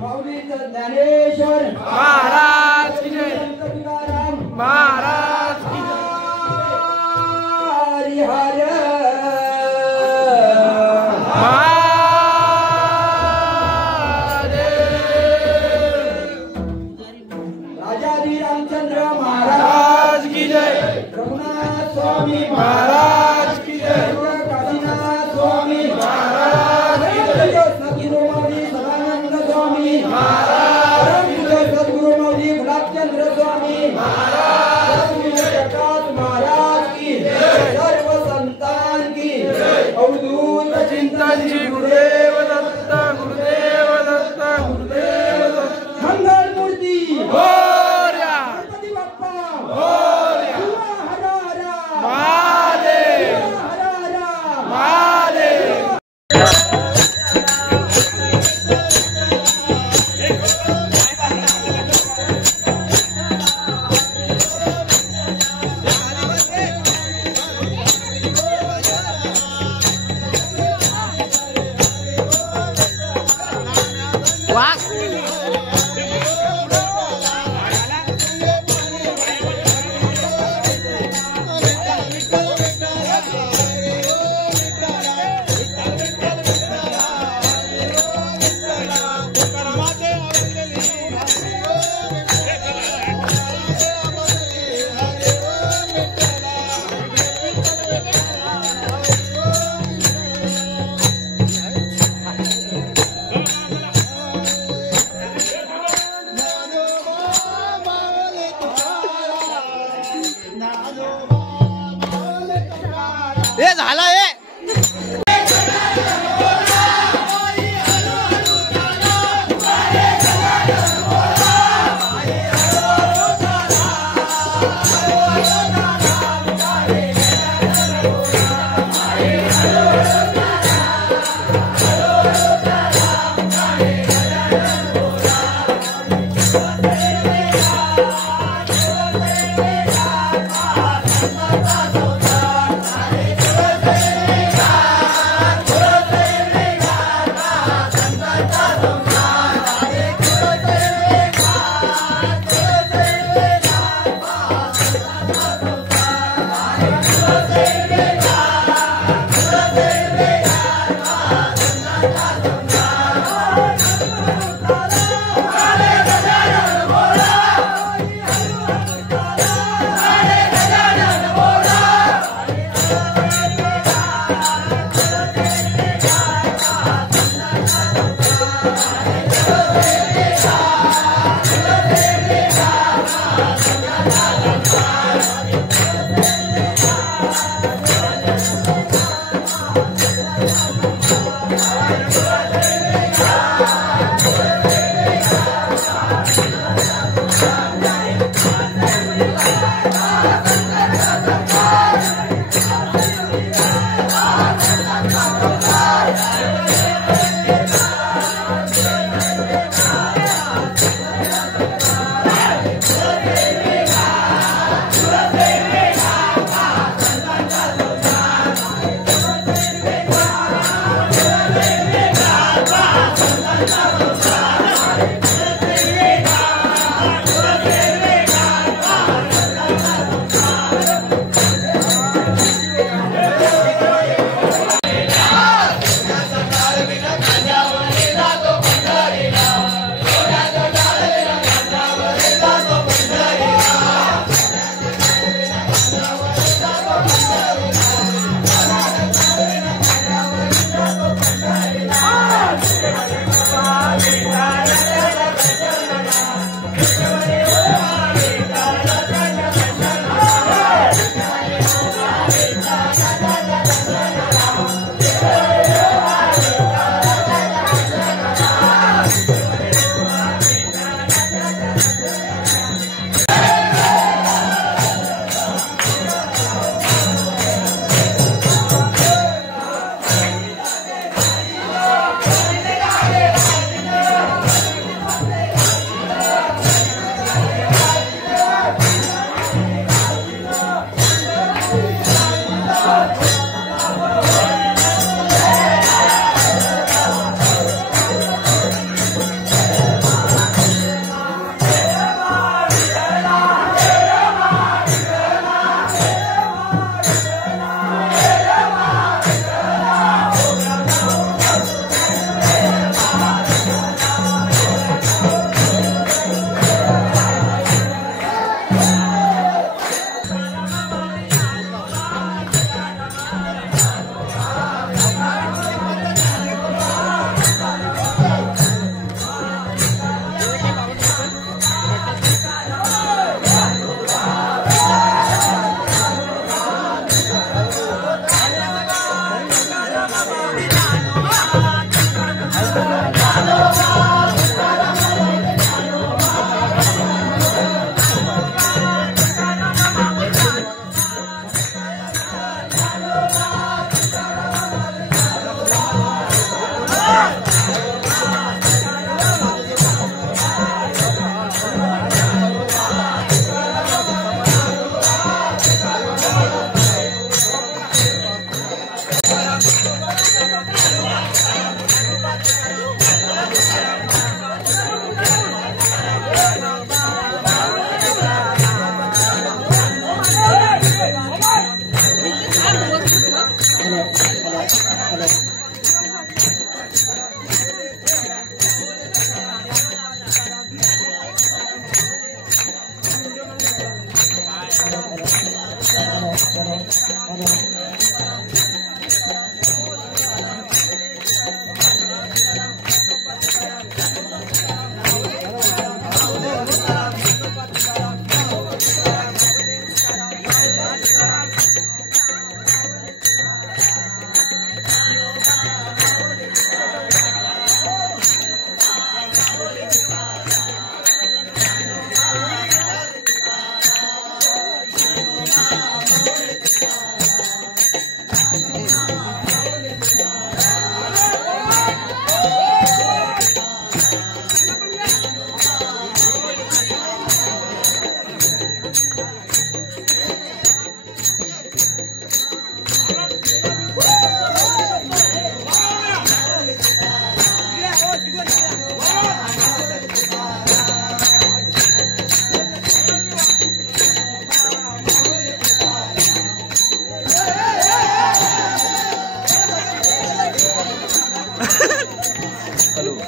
माऊली ज्ञानेश्वर महाराज की जय, महाराज की जय। हरि हर राजाधी रामचंद्र महाराज की जय, रघुनाथ स्वामी महाराज की जय, काशीनाथ स्वामी महाराज की जय, सद्गुरु मौली सदानंद स्वामी महाराज की जय, सद्गुरु मौली गुलाबचंद्र स्वामी महाराज की जय, प्रकाश महाराज की जय, सर्व संतान की जय, अवधूत चिंतन जी गुरुदेव दत्त, गुरुदेव दत्त, गुरुदेव दत्त। मंगल मूर्ति गणपति बाप्पा महादेव, महादेव। हे झाला हे हर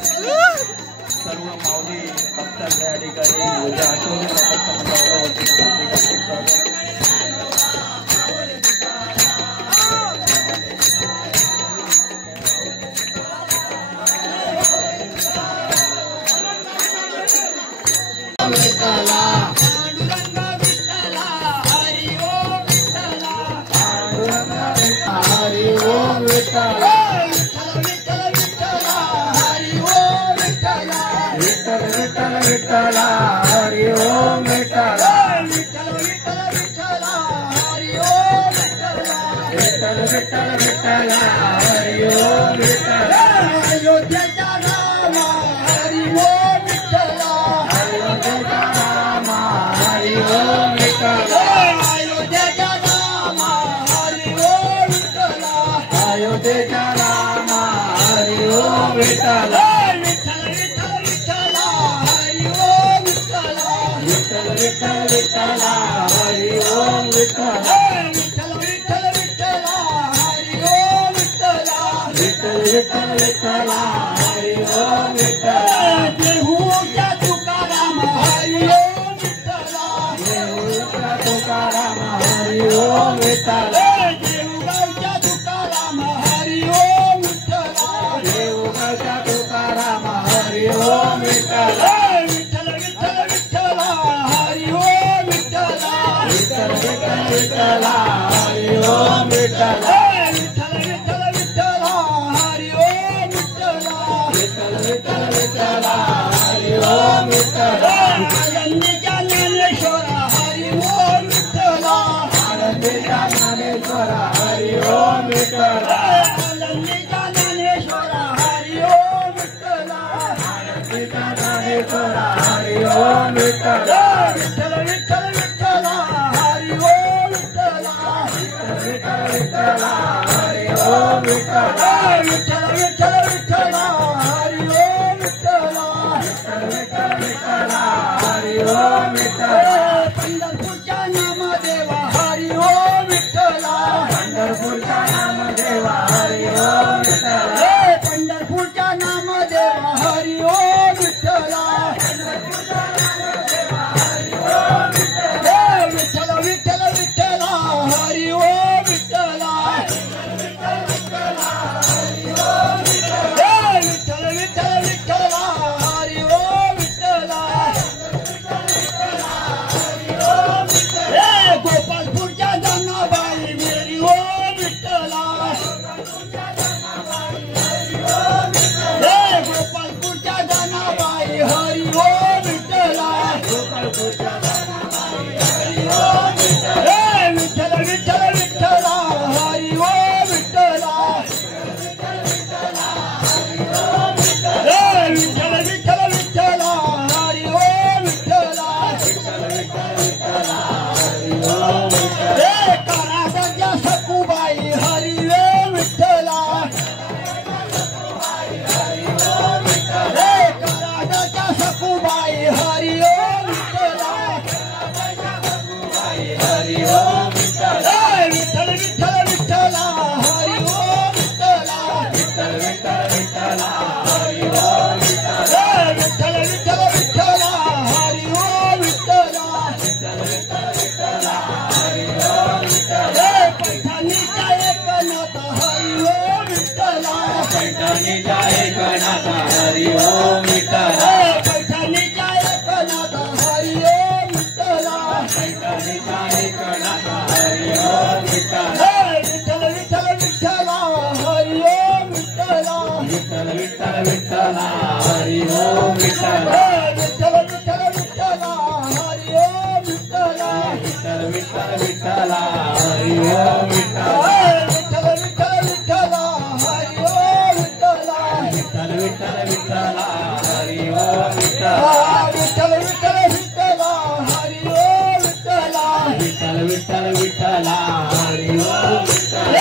सर्व माऊली भक्तांच्या या ठिकाणी उद्या आठवणी विठ्ठला हरि ओम विठ्ठला विठ्ठल विठ्ठल विठ्ठला हरि ओम विठ्ठला अयोध्येचा रामा हरि ओम विठ्ठला अयोध्येचा रामा हरि ओम विठ्ठला अयोध्येचा रामा हरि ओम विठ्ठला अयोध्येचा रामा हरि ओम विठ्ठला विठ्ठल विठ्ठला हरि ओम विठ्ठला विठ्ठल विठ्ठल विठ्ठला हरि ओम विठ्ठला विठ्ठल विठ्ठल विठ्ठला हरि ओम विठ्ठला देहूच्या तुकाराम हरि ओम विठ्ठला देहूच्या तुकाराम हरि ओम विठ्ठला देऊगावच्या तुकाराम हरि ओम विठ्ठला देऊगावच्या तुकाराम हरि ओम विठ्ठला विठ्ठला हरि ओम विठ्ठला विठ्ठल विठ्ठल विठ्ठला हरि ओम विठ्ठला विठ्ठल विठ्ठल विठ्ठला हरि ओम विठ्ठला आनंदीच्या ज्ञानेश्वरा हरि ओम विठ्ठला आनंदीच्या ज्ञानेश्वरा हरि ओम विठ्ठला आनंदीच्या ज्ञानेश्वरा हरि ओम विठ्ठला आनंदीच्या ज्ञानेश्वरा हरि ओम विठ्ठला विठ्ठल विठ्ठल विठ्ठला हरि ओम विठ्ठला हरि ओम विठ्ठला विठ्ठल विठ्ठल विठ्ठला हरि ओम विठ्ठला विठ्ठल विठ्ठल विठ्ठला हरि ओम विठ्ठला पंढरपूरच्या नामदेवा हरि ओम विठ्ठला पंढरपूरच्या नामदेवा हरि ओम विठ्ठला पंढरपूरच्या नामदेवा हरि ओम विठ्ठला विठ्ठल विठ्ठल विठ्ठला हरि ओम विठ्ठला विठ्ठल विठ्ठल विठ्ठला हरि ओम विठ्ठला गोपालपूरच्या जनाबाई मेरी ओम विठ्ठला गोपाल विठ्ठला हरी ओम विठ्ठल विठ्ठल विठ्ठल विठ्ठला हरी ओम विठ्ठला विठ्ठल विठ्ठल विठ्ठला हरी ओम विठ्ठल विठ्ठल विठ्ठल विठ्ठला हरी ओम विठ्ठला विठ्ठल विठ्ठल विठ्ठला हरी ओम विठ्ठल विठ्ठल विठ्ठल विठ्ठला हरी ओम विठ्ठला विठ्ठल विठ्ठल विठ्ठला हरी ओम विठ्ठल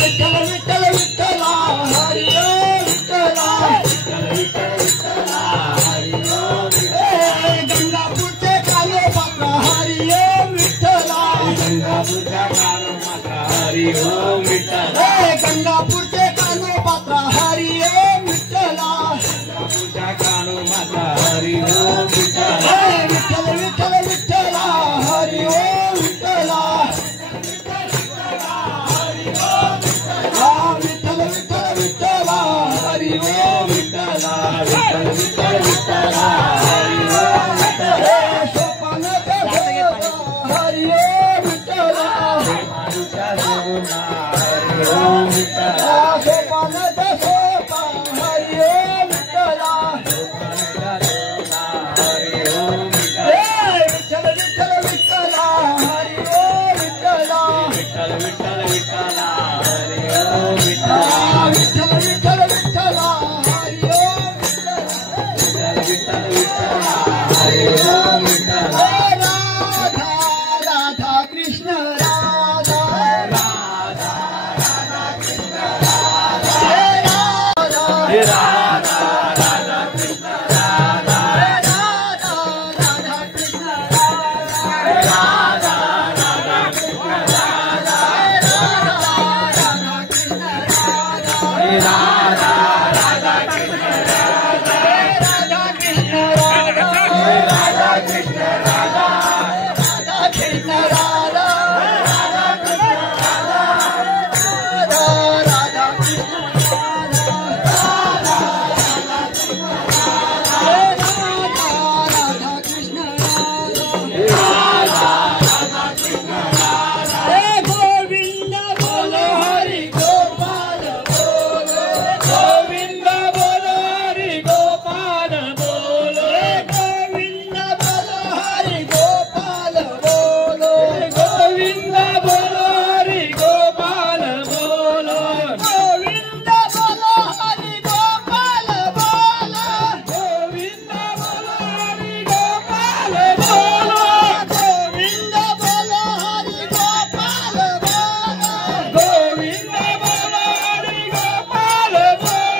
विठ्ठल विठ्ठल विठ्ठला हरी ओम विठ्ठला विठ्ठल विठ्ठल विठ्ठला हरी ओम विठ्ठल गंगापूरचे काले पात्रा हरी ओम विठ्ठला गंगापूरच्या कानोमात्रा हरी ओम विठ्ठल गंगापूरचे काले पात्रा हरी ओम विठ्ठला गंगापूरच्या कानोमात्रा हरी ओम विठ्ठल विठ्ठल विठ्ठल विठ्ठला हरी ओम विठ्ठला विठ्ठल विठ्ठल विठ्ठला हरी ओम विठ्ठला विठ्ठल विठ्ठल विठ्ठला हरी ओम विठ्ठल सोपानाचा सोपा हरी ओम विठ्ठला मारुच्या सोना हरी ओम विठ्ठल सोपानाचा सोपा हरी ओम विठ्ठला हरी ओम विठ्ठल विठ्ठल विठ्ठला हरी ओम विठ्ठला विठ्ठल विठ्ठल विठ्ठला हरी ओम विठ्ठल विठ्ठल विठ्ठल विठ्ठला हरी ओम विठ्ठल विठ्ठल विठ्ठला हरी ओम विठ्ठल राधा राधा कृष्ण राधा राधा राधा कृष्ण राधा हे राधा राधा कृष्ण राधा राधा राधा कृष्ण राधा राधा राधा कृष्ण राधा राधा कृष्ण राधा हे राधा राधा कृष्ण राधा राधा कृष्ण राधा हे राधा कृष्ण राधा राधा कृष्ण राधा राधा कृष्ण राधा राधा कृष्ण राधा कृष्ण हे राधा राधा कृष्ण राधा गोविंद बोलो हरि गोपाल बोलो गोविंद बोलो हरि गोपाल बोलो गोविंद बोलो हरि गोपाल बोलो गोविंद बोलो हरि गोपाल बोलो गोविंद बोलो हरि गोपाल बोलो गोविंद बोलो हरि गोपाल बोलो गोविंद बोलो हरि गोपाल बोलो गोविंद बोलो हरि गोपाल बोलो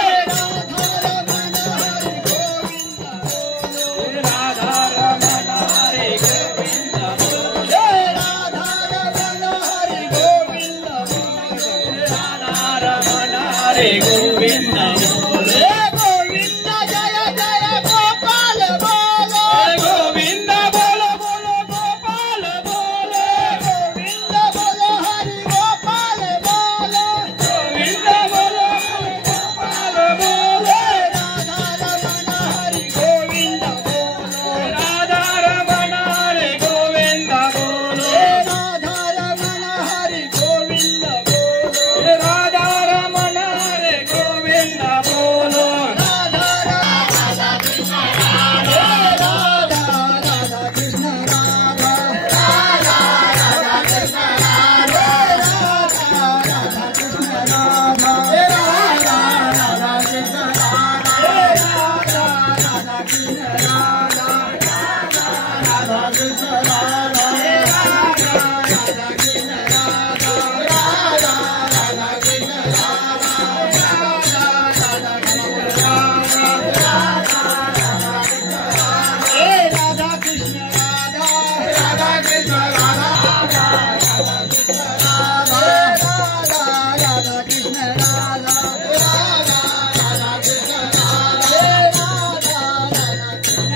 राधा रमण हरि गोविंद बोलो राधा रमण हरि गोविंद राधा रमण राधा रमण हरि हरि गोविंद गोविंद बोलो गोविंद जय जय गोपाल बोलो गोविंद बोलो बोलो गोपाल बोलो गोविंद बोलो हरि गोपाल बोलो गोविंद बोलो गोपाल बोलो राधा रमण हरि गोविंद बोलो राधा रमण हरि गोविंद बोलो राधा रमण हरि गोविंद बोलो राधा रमण हरि गोविंद बोलो राधा राधा कृष्ण राधा राधा राधा कृष्ण राधा राधा राधा कृष्ण राधा राधा राधा कृष्ण राधा राधा राधा कृष्ण राधा राधा राधा कृष्ण राधा राधा कृष्ण राधा राधा राधा कृष्ण राधा राधा राधा कृष्ण राधा राधा कृष्ण राधा राधा कृष्ण राधा राधा कृष्ण राधा राधा कृष्ण राधा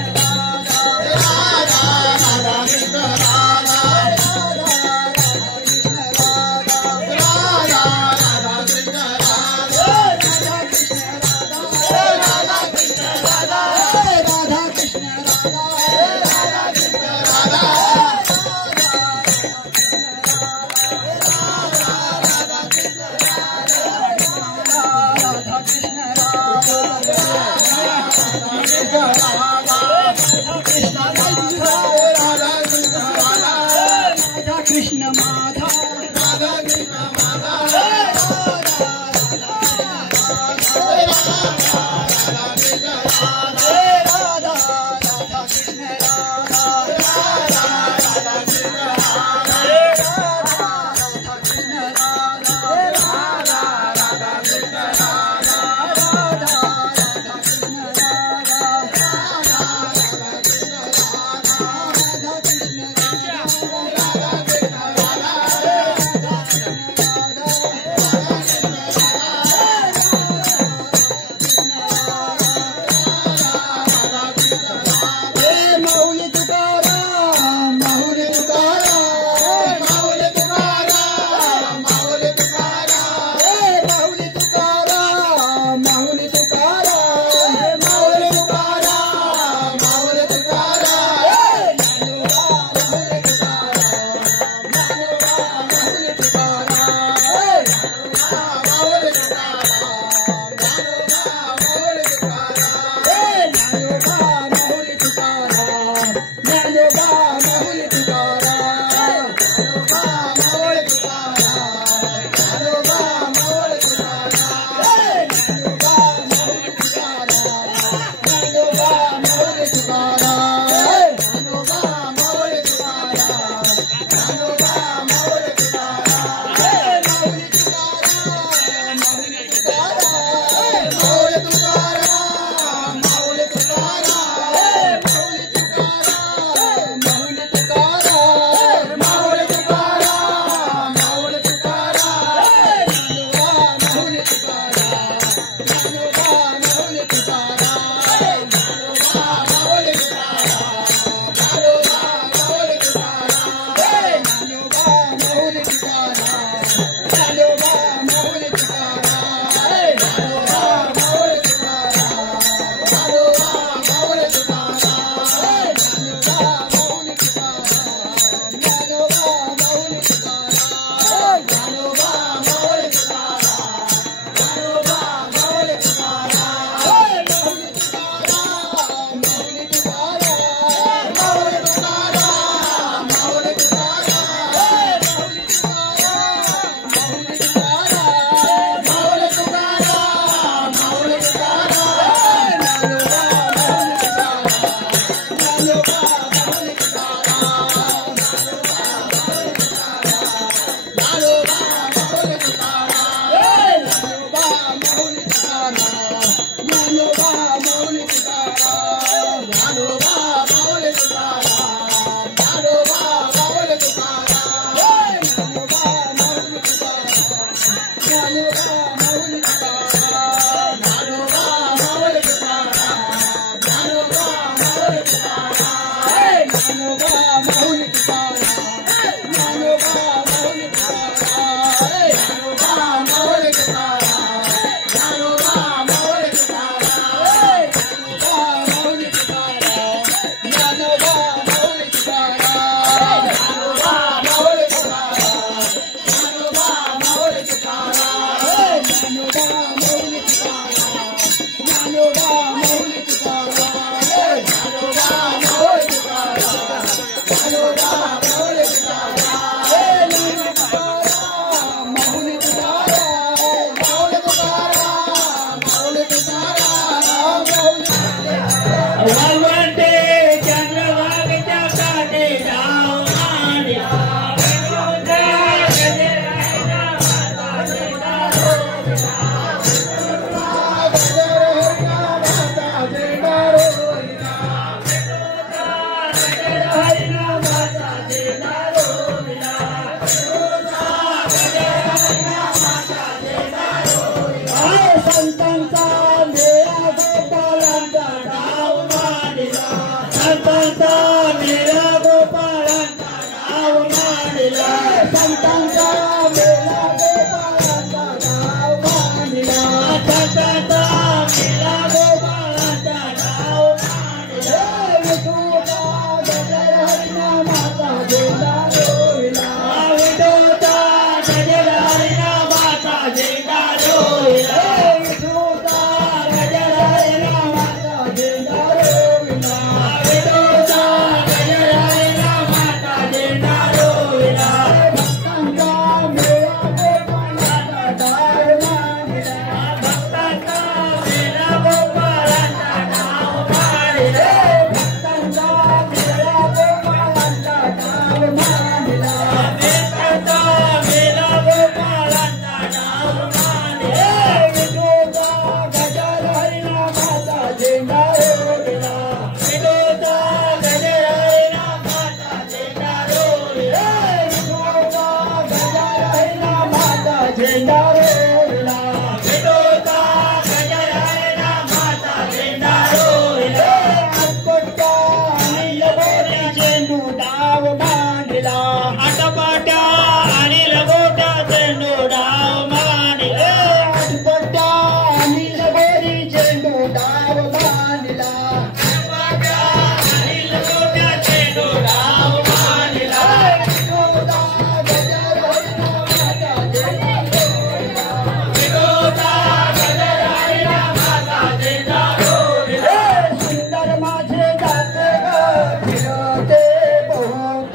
डोराव मानिला सुंदर माझे जाते ग फिरते बहुत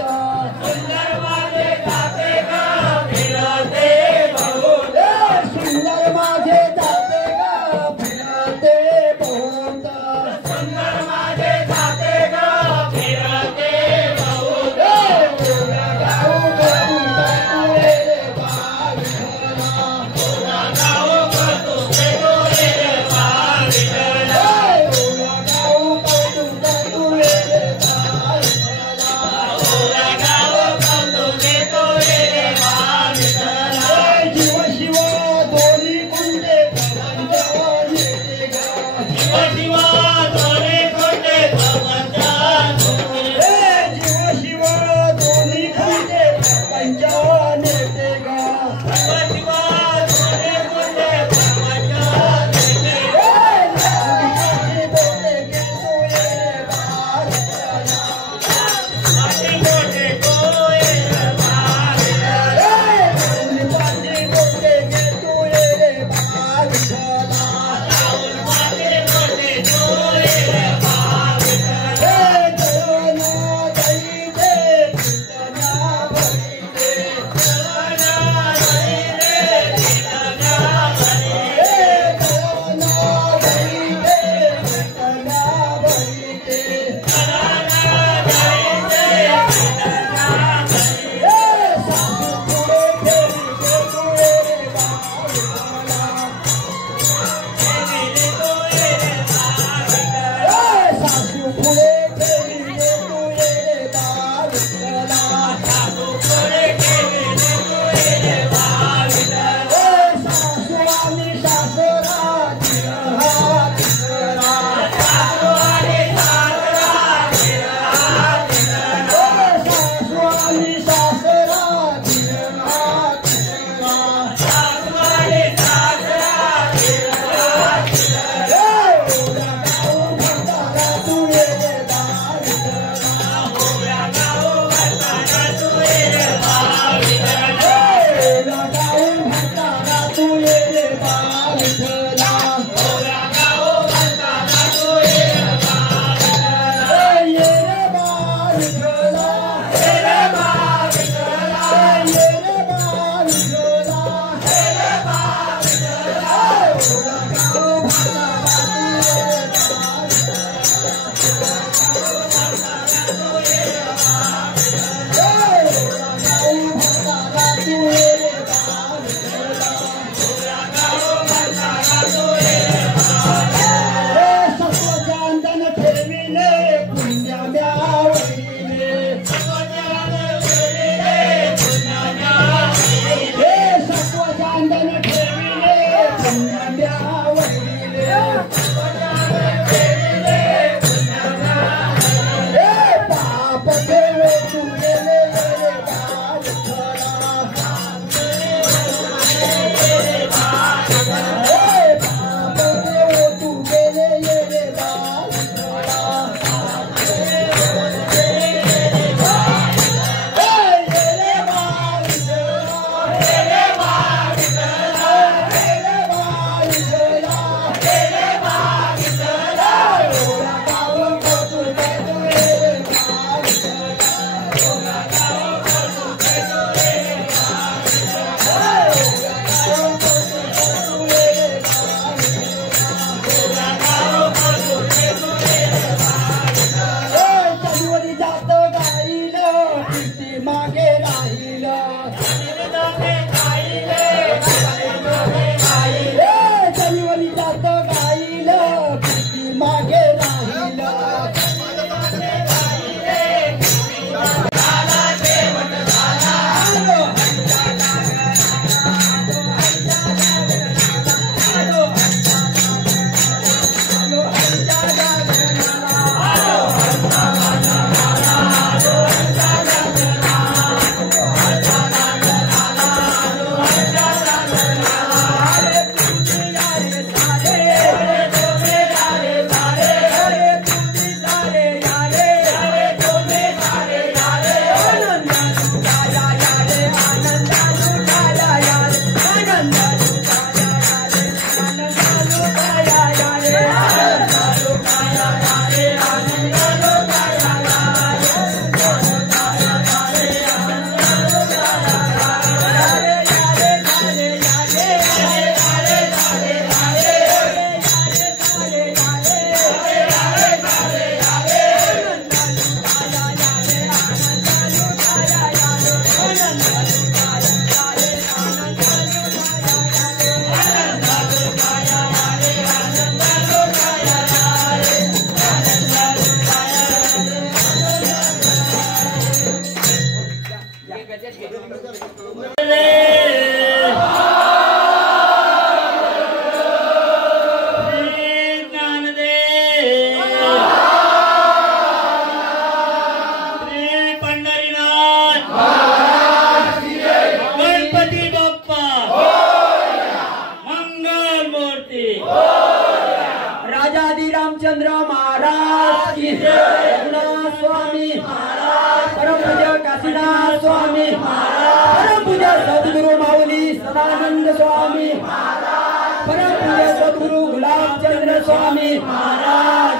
रामचंद्र महाराज की जय। रघुनाथ स्वामी महाराज, परम पूज्य काशीनाथ स्वामी महाराज, परम पूज्य सद्गुरु माऊली सदानंद स्वामी महाराज, परम पूज्य सद्गुरु गुलाबचंद्र स्वामी महाराज